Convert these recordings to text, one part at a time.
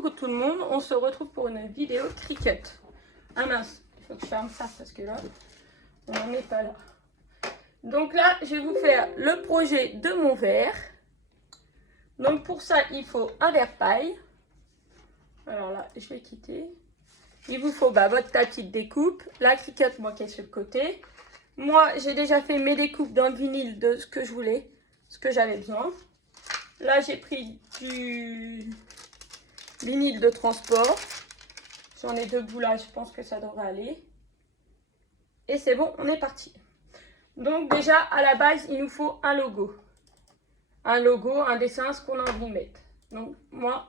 coucou tout le monde, on se retrouve pour une vidéo Cricut. Ah mince, il faut que je ferme ça parce que là, on n'en est pas là. Donc là, je vais vous faire le projet de mon verre. Donc pour ça, il faut un verre paille. Alors là, je vais quitter. Il vous faut votre tapis de découpe, la Cricut, moi qui est sur le côté. Moi, j'ai déjà fait mes découpes dans le vinyle de ce que je voulais, ce que j'avais besoin. Là, j'ai pris du vinyle de transport. J'en ai 2 bouts là, je pense que ça devrait aller. Et c'est bon, on est parti. Donc déjà, à la base, il nous faut un logo. Un logo, un dessin, ce qu'on a envie de mettre. Donc moi,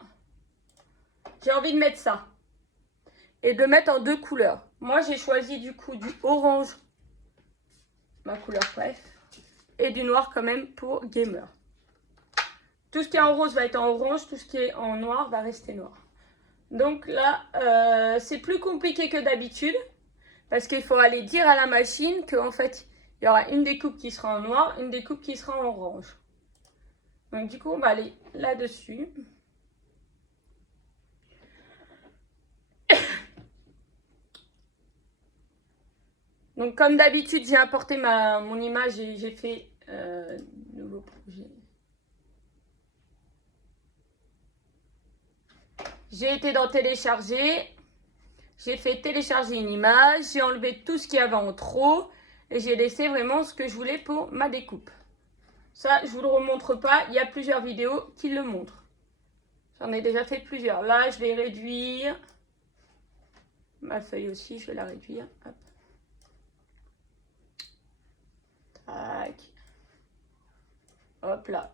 j'ai envie de mettre ça. Et de mettre en 2 couleurs. Moi, j'ai choisi du coup du orange, ma couleur bref, et du noir quand même pour gamer. Tout ce qui est en rose va être en orange, tout ce qui est en noir va rester noir. Donc là, c'est plus compliqué que d'habitude, parce qu'il faut aller dire à la machine qu'en fait, il y aura une découpe qui sera en noir, une découpe qui sera en orange. Donc du coup, on va aller là-dessus. Donc comme d'habitude, j'ai importé mon image et j'ai fait nouveau projet. J'ai été dans télécharger, j'ai fait télécharger une image, j'ai enlevé tout ce qu'il y avait en trop et j'ai laissé vraiment ce que je voulais pour ma découpe. Ça, je ne vous le remontre pas, il y a plusieurs vidéos qui le montrent. J'en ai déjà fait plusieurs. Là, je vais réduire. Ma feuille aussi, je vais la réduire. Hop. Tac. Hop là.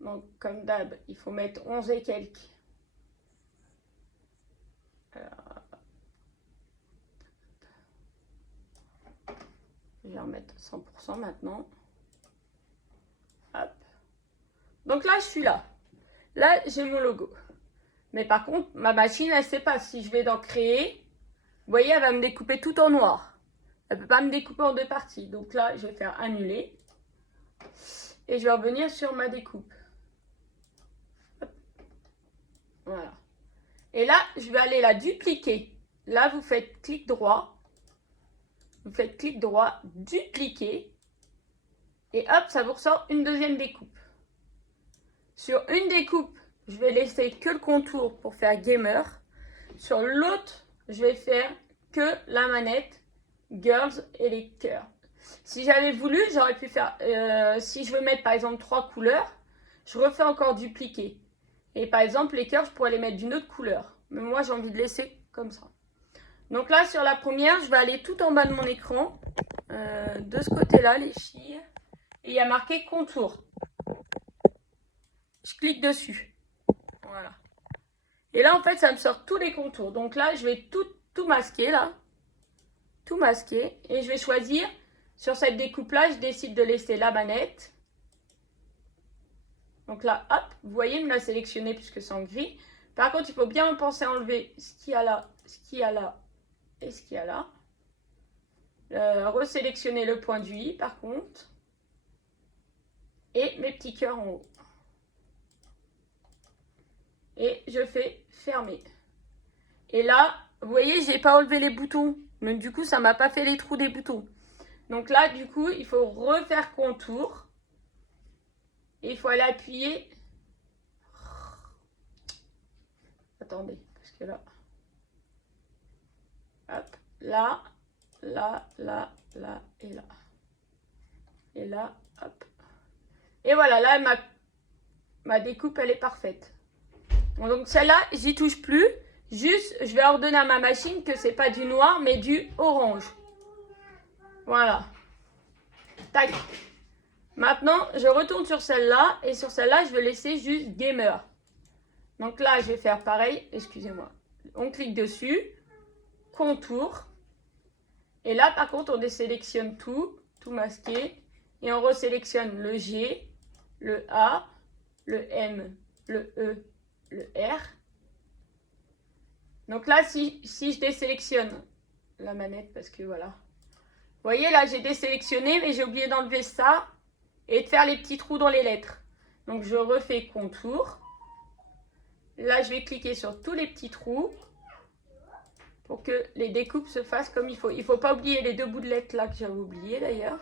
Donc, comme d'hab, il faut mettre 11 et quelques. Alors, je vais en mettre 100% maintenant. Hop. Donc là, je suis là. Là, j'ai mon logo. Mais par contre, ma machine, elle ne sait pas. Si je vais dans créer, vous voyez, elle va me découper tout en noir. Elle ne peut pas me découper en 2 parties. Donc là, je vais faire annuler. Et je vais revenir sur ma découpe. Hop. Voilà. Et là, je vais aller la dupliquer. Là, vous faites clic droit. Vous faites clic droit, dupliquer. Et hop, ça vous ressort une deuxième découpe. Sur une découpe, je vais laisser que le contour pour faire gamer. Sur l'autre, je vais faire que la manette girls et les cœurs. Si j'avais voulu, j'aurais pu faire, si je veux mettre par exemple 3 couleurs, je refais encore dupliquer. Et par exemple, les cœurs, je pourrais les mettre d'une autre couleur. Mais moi, j'ai envie de laisser comme ça. Donc là, sur la première, je vais aller tout en bas de mon écran. De ce côté-là, les filles. Et il y a marqué contour. Je clique dessus. Voilà. Et là, en fait, ça me sort tous les contours. Donc là, je vais tout masquer, là. Tout masquer. Et je vais choisir, sur cette découpe-là, je décide de laisser la manette. Donc là, hop, vous voyez, il me l'a sélectionné puisque c'est en gris. Par contre, il faut bien penser à enlever ce qu'il y a là, ce qu'il y a là et ce qu'il y a là. Resélectionner le point du i, par contre. Et mes petits cœurs en haut. Et je fais fermer. Et là, vous voyez, j'ai pas enlevé les boutons. Donc du coup, ça m'a pas fait les trous des boutons. Donc là, du coup, il faut refaire contour. Et il faut aller appuyer. Attendez, parce que là. Hop, là, là, là, là et là. Et là, hop. Et voilà, là, ma découpe, elle est parfaite. Donc celle-là, j'y touche plus. Juste, je vais ordonner à ma machine que c'est pas du noir, mais du orange. Voilà. Tac. Maintenant, je retourne sur celle-là. Et sur celle-là, je vais laisser juste gamer. Donc là, je vais faire pareil. Excusez-moi. On clique dessus. Contour. Et là, par contre, on désélectionne tout masqué. Et on resélectionne le G, le A, le M, le E, le R. Donc là, si je désélectionne la manette, parce que voilà. Vous voyez, là, j'ai désélectionné, mais j'ai oublié d'enlever ça. et de faire les petits trous dans les lettres. Donc je refais contour. Là, je vais cliquer sur tous les petits trous pour que les découpes se fassent comme il faut. Il ne faut pas oublier les 2 bouts de lettres là que j'avais oublié d'ailleurs.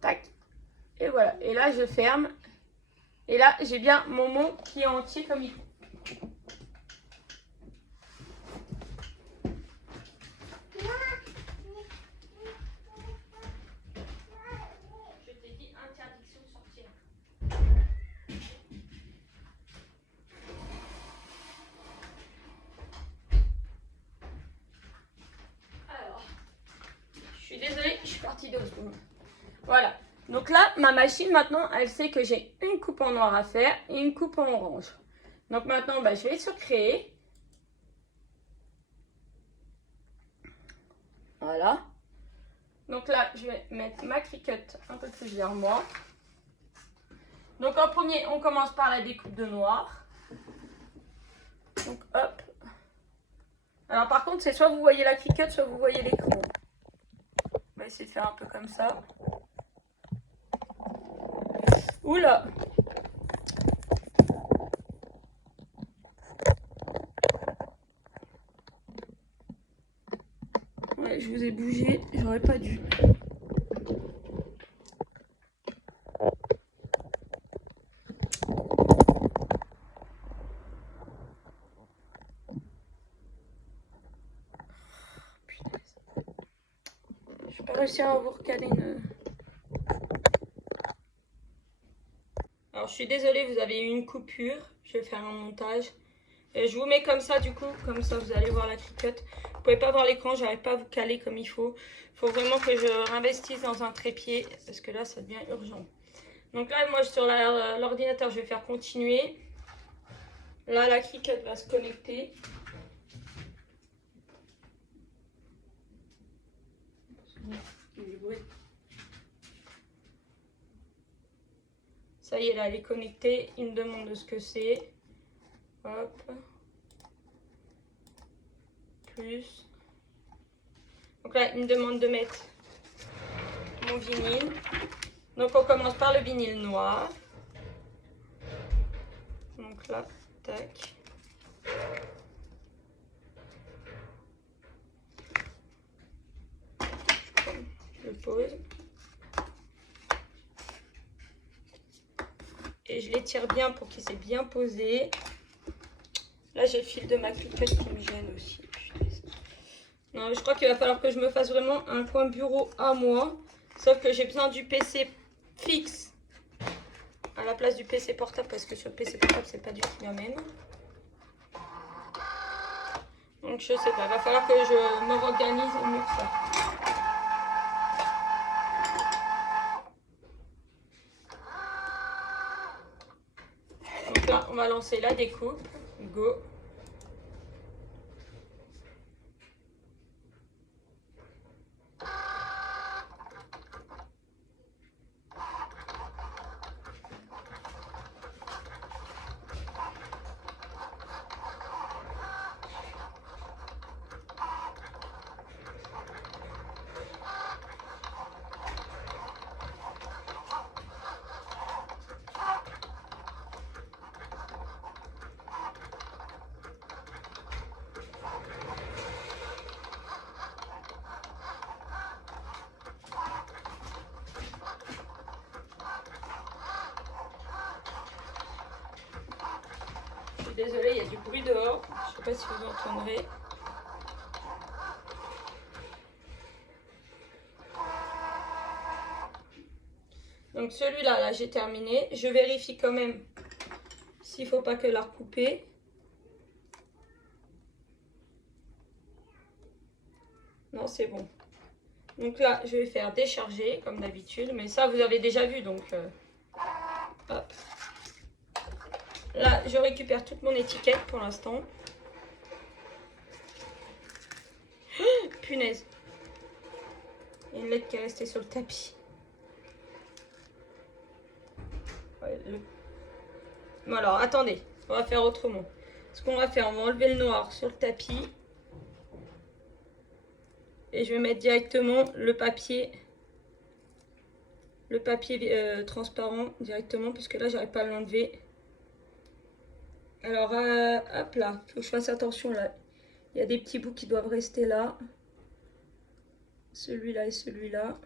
Tac. Et voilà. Et là, je ferme. Et là, j'ai bien mon mot qui est entier comme il faut. Je t'ai dit interdiction de sortir. Alors, je suis désolée, je suis partie de secondes. Voilà. Donc là, ma machine, maintenant, elle sait que j'ai une coupe en noir à faire et une coupe en orange. Donc maintenant, je vais sur créer. Voilà. Donc là, je vais mettre ma Cricut un peu plus vers moi. Donc en premier, on commence par la découpe de noir. Donc hop. Alors par contre, c'est soit vous voyez la Cricut, soit vous voyez l'écran. On va essayer de faire un peu comme ça. Oula! Ouais, je vous ai bougé, j'aurais pas dû. Je vais pas réussir à vous recaler une... Alors je suis désolée, vous avez eu une coupure. Je vais faire un montage. Et je vous mets comme ça du coup, comme ça vous allez voir la Cricut. Vous pouvez pas voir l'écran, j'arrive pas à vous caler comme il faut. Il faut vraiment que je réinvestisse dans un trépied parce que là ça devient urgent. Donc là moi sur l'ordinateur je vais faire continuer. Là la Cricut va se connecter. Ça y est là elle est connectée, il me demande ce que c'est. Hop. Plus. Donc là, il me demande de mettre mon vinyle. Donc on commence par le vinyle noir. Donc là, tac. Je pose. Et je l'étire bien pour qu'il s'est bien posé. Là, j'ai le fil de ma Cricut qui me gêne aussi. Non, je crois qu'il va falloir que je me fasse vraiment un coin bureau à moi. Sauf que j'ai besoin du PC fixe à la place du PC portable parce que sur le PC portable, c'est pas du tout la même. Donc je sais pas, il va falloir que je me réorganise au mieux que ça. Donc là, on va lancer la découpe. Go. Désolée, il y a du bruit dehors. Je ne sais pas si vous entendrez. Donc celui-là, là, j'ai terminé. Je vérifie quand même s'il ne faut pas que la recouper. Non, c'est bon. Donc là, je vais faire décharger comme d'habitude. Mais ça, vous avez déjà vu. Donc, hop. Là, je récupère toute mon étiquette pour l'instant. Oh, punaise. Il y a une lettre qui est restée sur le tapis. Ouais, Bon alors, attendez. On va faire autrement. Ce qu'on va faire, on va enlever le noir sur le tapis. Et je vais mettre directement le papier transparent directement, puisque là j'arrive pas à l'enlever. Alors hop là, faut que je fasse attention là. Il y a des petits bouts qui doivent rester là. Celui-là et celui-là.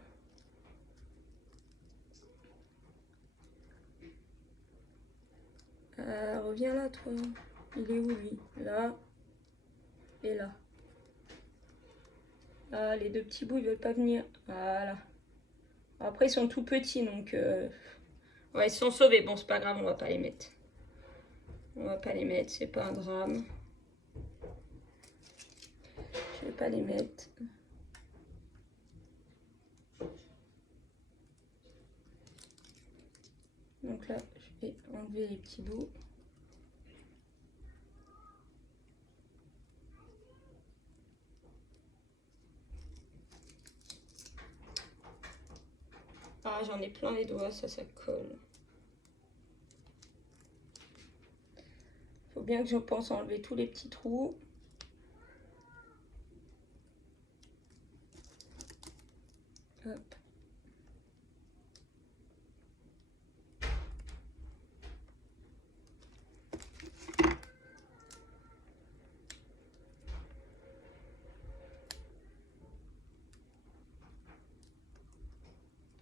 Reviens là toi. Il est où lui? Là et là. Ah, les deux petits bouts ils veulent pas venir. Voilà. Après ils sont tout petits donc ouais, ils sont sauvés. Bon, c'est pas grave, on va pas les mettre. On va pas les mettre, c'est pas un drame. Je vais pas les mettre. Donc là, je vais enlever les petits bouts. Ah, j'en ai plein les doigts, ça colle. Faut bien que je pense à enlever tous les petits trous. Hop.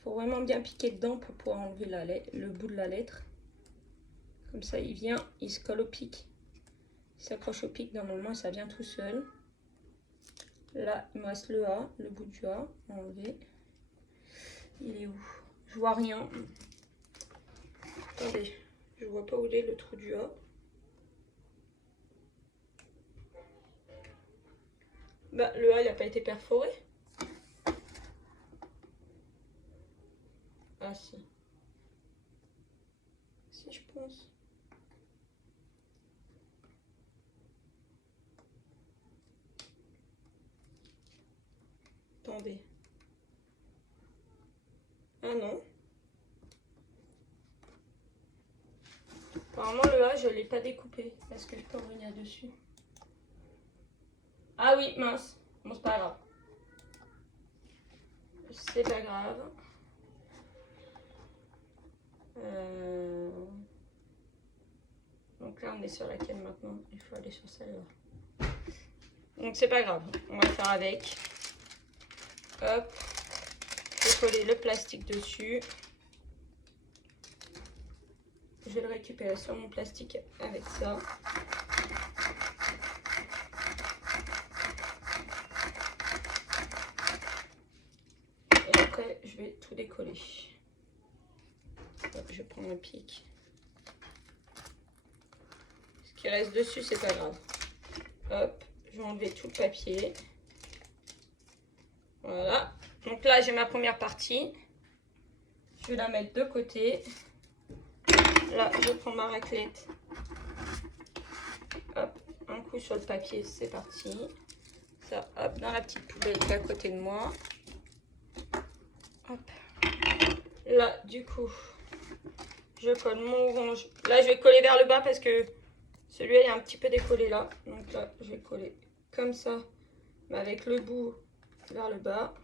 Faut vraiment bien piquer dedans pour pouvoir enlever le bout de la lettre. Comme ça, il vient, il se colle au pic. Il s'accroche au pic normalement et ça vient tout seul. Là, il me reste le A, le bout du A à enlever. Il est où? Je vois rien. Attendez, je vois pas où il est le trou du A. Bah, le A, il n'a pas été perforé. Ah, si. Si, je pense. Attendez. Ah non. Apparemment, le A, je ne l'ai pas découpé. Est-ce que je peux revenir dessus? Ah oui, mince. Bon, c'est pas grave. C'est pas grave. Donc là, on est sur laquelle maintenant? Il faut aller sur celle-là. Donc c'est pas grave. On va faire avec. Hop. Je vais coller le plastique dessus. Je vais le récupérer sur mon plastique avec ça. Et après, je vais tout décoller. Hop, je prends le pic. Ce qui reste dessus, c'est pas grave. Hop, je vais enlever tout le papier. Voilà. Donc là, j'ai ma première partie. Je vais la mettre de côté. Là, je prends ma raclette. Hop, un coup sur le papier, c'est parti. Ça, hop, dans la petite poubelle qui est à côté de moi. Hop. Là, du coup, je colle mon orange. Là, je vais coller vers le bas parce que celui-là est un petit peu décollé là. Donc là, je vais coller comme ça, mais avec le bout vers le bas.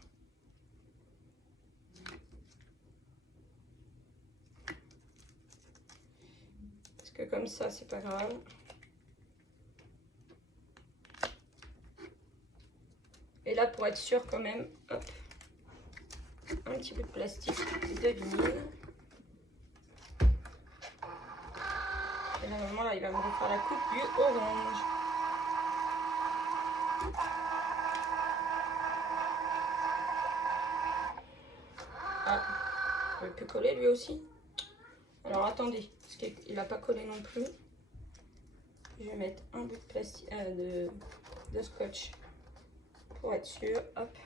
Parce que comme ça, c'est pas grave. Et là, pour être sûr quand même, hop, un petit bout de plastique de vinyle. Et là, normalement, là, il va me refaire la coupe du orange. Ah, il peut coller lui aussi. Alors, attendez, parce qu'il n'a pas collé non plus. Je vais mettre un bout de plastique, de scotch pour être sûr. Hop.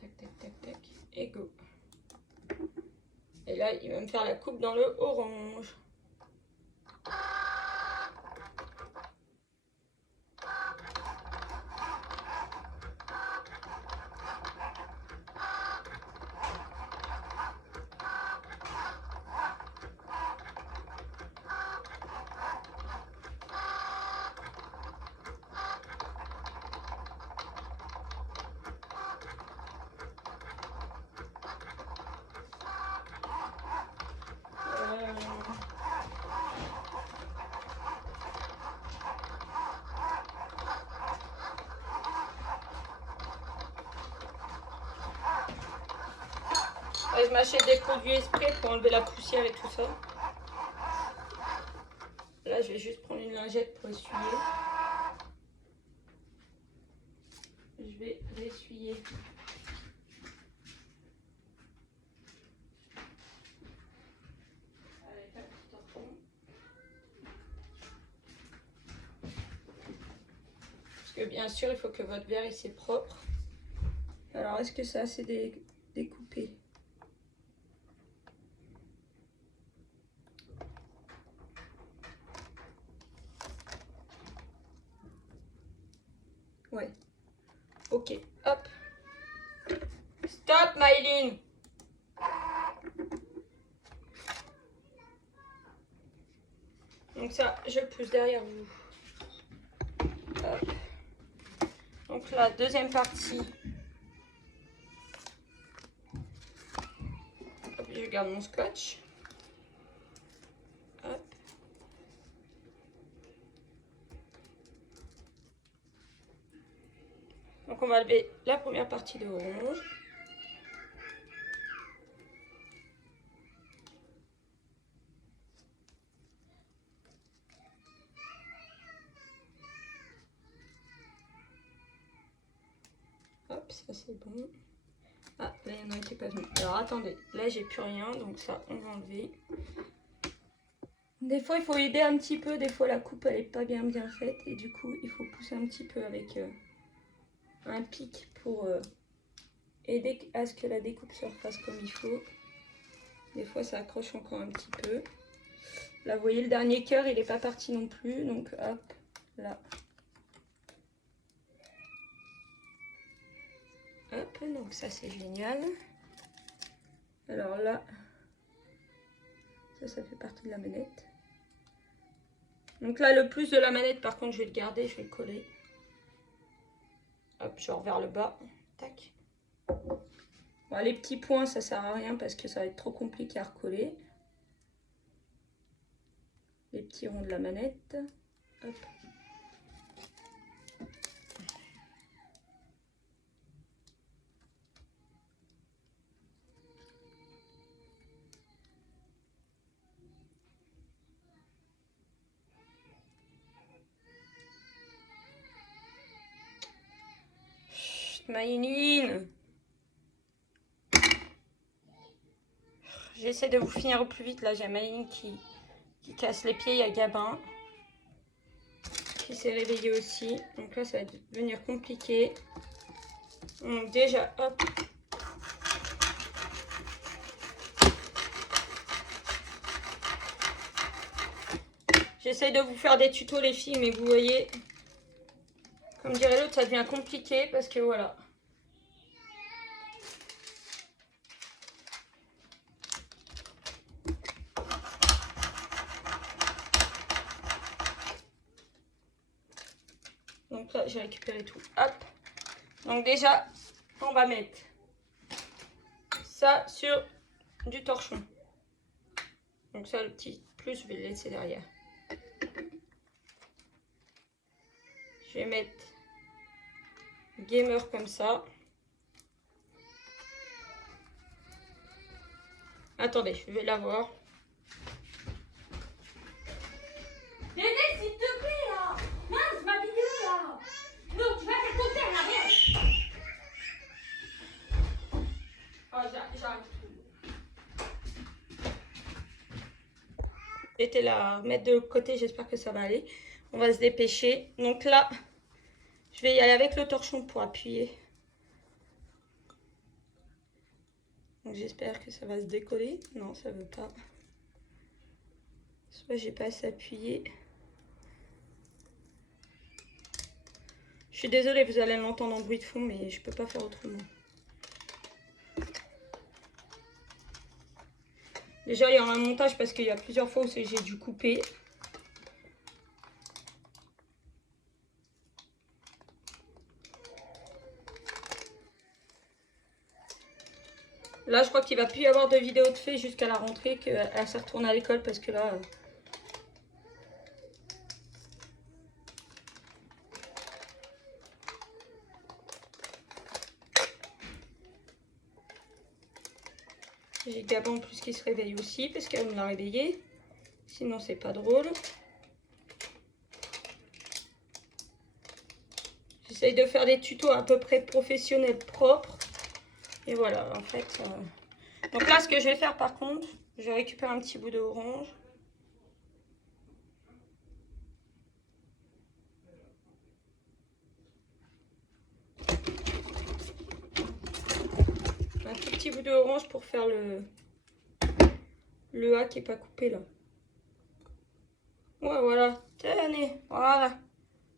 Tac, tac, tac, tac. Et go. Et là, il va me faire la coupe dans le orange. Je m'achète des produits exprès pour enlever la poussière et tout ça. Là, je vais juste prendre une lingette pour essuyer. Je vais l'essuyer. Avec un petit torchon. Parce que bien sûr, il faut que votre verre soit propre. Alors, est-ce que c'est assez découpé? Ouais. Ok, hop. Stop, Maëline. Donc ça, je pousse derrière vous. Hop. Donc la deuxième partie. Hop, je garde mon scotch. Hop. Donc on va lever la première partie de orange. Hop, ça c'est bon. Ah, là il y en a qui pas venu. Alors attendez, là j'ai plus rien, donc ça on va enlever. Des fois il faut aider un petit peu, des fois la coupe elle est pas bien faite et du coup il faut pousser un petit peu avec un pic pour aider à ce que la découpe se refasse comme il faut. Des fois ça accroche encore un petit peu. Là vous voyez le dernier cœur il n'est pas parti non plus, donc hop, là. Hop, donc ça c'est génial. Alors là, ça fait partie de la manette. Donc là le plus de la manette par contre je vais le garder, je vais le coller. Hop, genre vers le bas. Tac. Bon, les petits points ça sert à rien parce que ça va être trop compliqué à recoller. Les petits ronds de la manette. Hop. Maïline, j'essaie de vous finir au plus vite. Là, j'ai Maïline qui casse les pieds. Il y a Gabin qui s'est réveillé aussi. Donc là, ça va devenir compliqué. Donc déjà, hop. J'essaie de vous faire des tutos, les filles, mais vous voyez, comme dirait l'autre, ça devient compliqué parce que voilà. Donc là, j'ai récupéré tout. Hop. Donc déjà, on va mettre ça sur du torchon. Donc ça, le petit plus, je vais le laisser derrière. Je vais mettre gamer comme ça. Attendez, je vais l'avoir. Dédé, s'il te plaît, là. Mince, ma vidéo, là. Non, tu vas faire ton père, là, viens. Oh, j'arrive tout. J'étais là, mettre de l'autre côté, j'espère que ça va aller. On va se dépêcher. Donc là, je vais y aller avec le torchon pour appuyer. Donc j'espère que ça va se décoller. Non, ça veut pas. Soit j'ai pas assez appuyé. Je suis désolée, vous allez l'entendre en bruit de fond, mais je peux pas faire autrement. Déjà, il y aura un montage parce qu'il y a plusieurs fois où j'ai dû couper. Là, je crois qu'il va plus y avoir de vidéo de fait jusqu'à la rentrée, qu'elle s'est retournée à l'école parce que là... J'ai Gab en plus qui se réveille aussi parce qu'elle me l'a réveillé. Sinon, c'est pas drôle. J'essaye de faire des tutos à peu près professionnels, propres. Et voilà, en fait. Donc là, ce que je vais faire par contre, je vais récupérer un petit bout d'orange. Un tout petit bout d'orange pour faire le A qui n'est pas coupé là. Ouais, voilà. Tenez, voilà.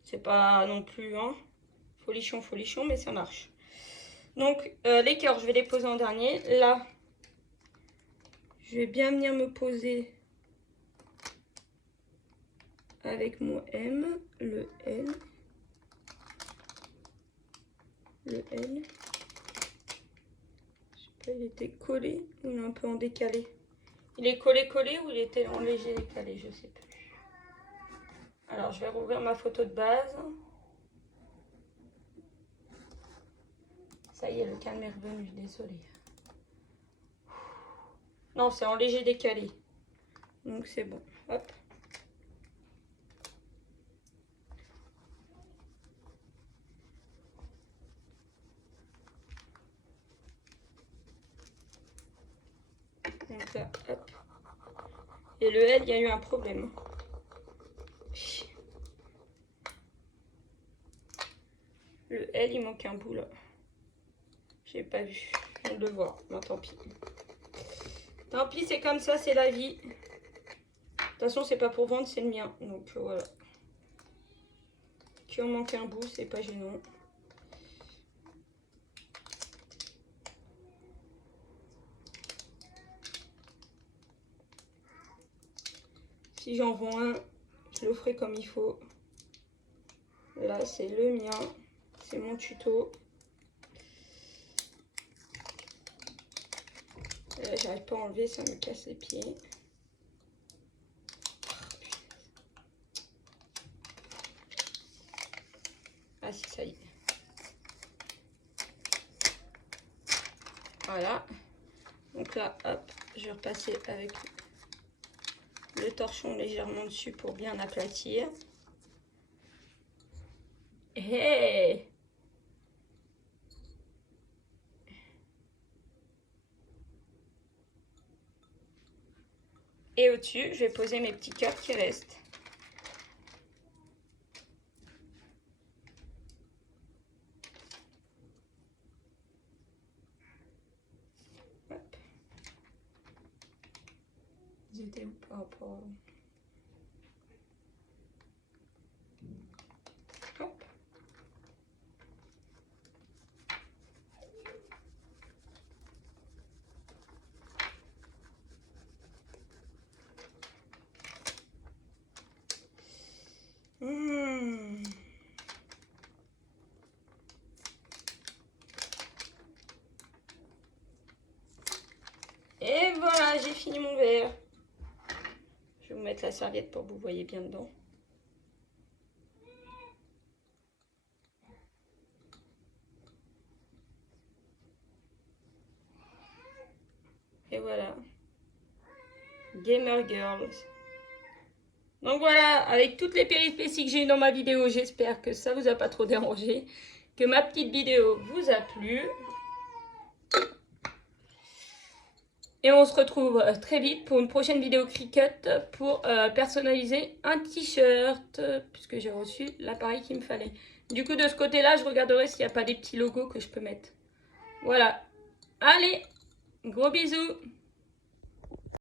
C'est pas non plus, hein, folichon, mais ça marche. Donc, les cœurs, je vais les poser en dernier. Là, je vais bien venir me poser avec mon M, le L. Le L. Je sais pas, il était collé ou il est un peu en décalé. Il est collé ou il était en léger décalé, je sais plus. Alors, je vais rouvrir ma photo de base. Ça y est, le calme est revenu, désolée. Non, c'est en léger décalé. Donc, c'est bon. Hop. Donc là, hop. Et le L, il y a eu un problème. Le L, il manque un bout là. J'ai pas vu. Je viens de le voir. Bon, tant pis. Tant pis, c'est comme ça, c'est la vie. De toute façon, c'est pas pour vendre, c'est le mien. Donc voilà. Qui en manque un bout, c'est pas gênant. Si j'en vends un, je le ferai comme il faut. Là, c'est le mien. C'est mon tuto. Là, j'arrive pas à enlever, ça me casse les pieds. Ah si, ça y est. Voilà. Donc là, hop, je vais repasser avec le torchon légèrement dessus pour bien aplatir. Hey! Et au-dessus, je vais poser mes petits cœurs qui restent. Hop. Ils étaient où par rapport... Hop. Et voilà, j'ai fini mon verre. Je vais vous mettre la serviette pour que vous voyez bien dedans. Et voilà. Gamer Girls. Donc voilà, avec toutes les péripéties que j'ai eues dans ma vidéo, j'espère que ça vous a pas trop dérangé. Que ma petite vidéo vous a plu. Et on se retrouve très vite pour une prochaine vidéo Cricut pour personnaliser un t-shirt. Puisque j'ai reçu l'appareil qu'il me fallait. Du coup, de ce côté-là, je regarderai s'il n'y a pas des petits logos que je peux mettre. Voilà. Allez, gros bisous.